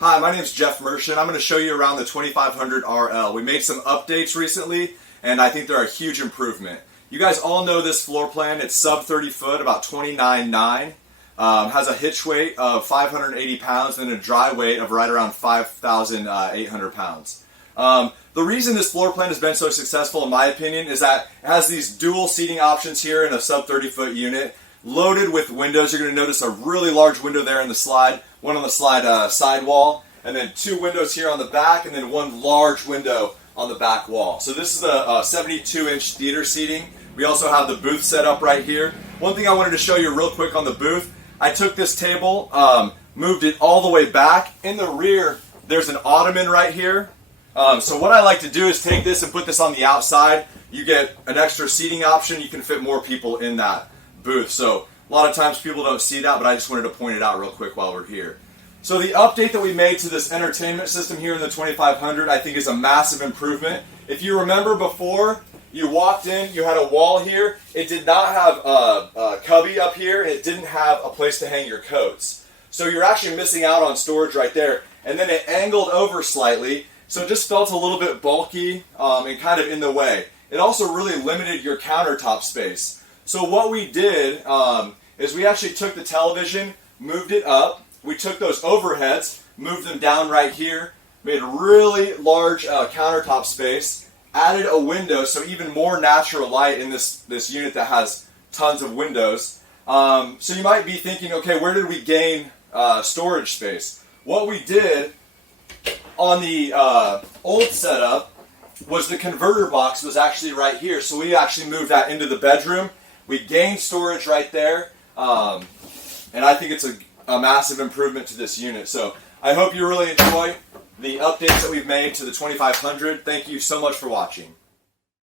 Hi, my name is Jeff Moerchen. I'm going to show you around the 2500 RL. We made some updates recently, and I think they're a huge improvement. You guys all know this floor plan. It's sub 30 foot, about 29.9. Has a hitch weight of 580 pounds and a dry weight of right around 5,800 pounds. The reason this floor plan has been so successful, in my opinion, is that it has these dual seating options here in a sub 30 foot unit, loaded with windows. You're going to notice a really large window there in the slide, one on the slide sidewall, and then two windows here on the back, and then one large window on the back wall. So this is a 72-inch theater seating. We also have the booth set up right here. One thing I wanted to show you real quick on the booth, I took this table, moved it all the way back. In the rear, there's an ottoman right here. So what I like to do is take this and put this on the outside. You get an extra seating option. You can fit more people in that booth. So a lot of times people don't see that, but I just wanted to point it out real quick while we're here. So the update that we made to this entertainment system here in the 2500 I think is a massive improvement. If you remember before, you walked in, you had a wall here. It did not have a cubby up here. It didn't have a place to hang your coats. So you're actually missing out on storage right there. And then it angled over slightly, so it just felt a little bit bulky and kind of in the way. It also really limited your countertop space. So what we did is we actually took the television, moved it up. We took those overheads, moved them down right here, made a really large countertop space, added a window, so even more natural light in this unit that has tons of windows. So you might be thinking, okay, where did we gain storage space? What we did on the old setup was the converter box was actually right here. So we actually moved that into the bedroom. We gained storage right there, and I think it's a massive improvement to this unit. So I hope you really enjoy the updates that we've made to the 2500. Thank you so much for watching.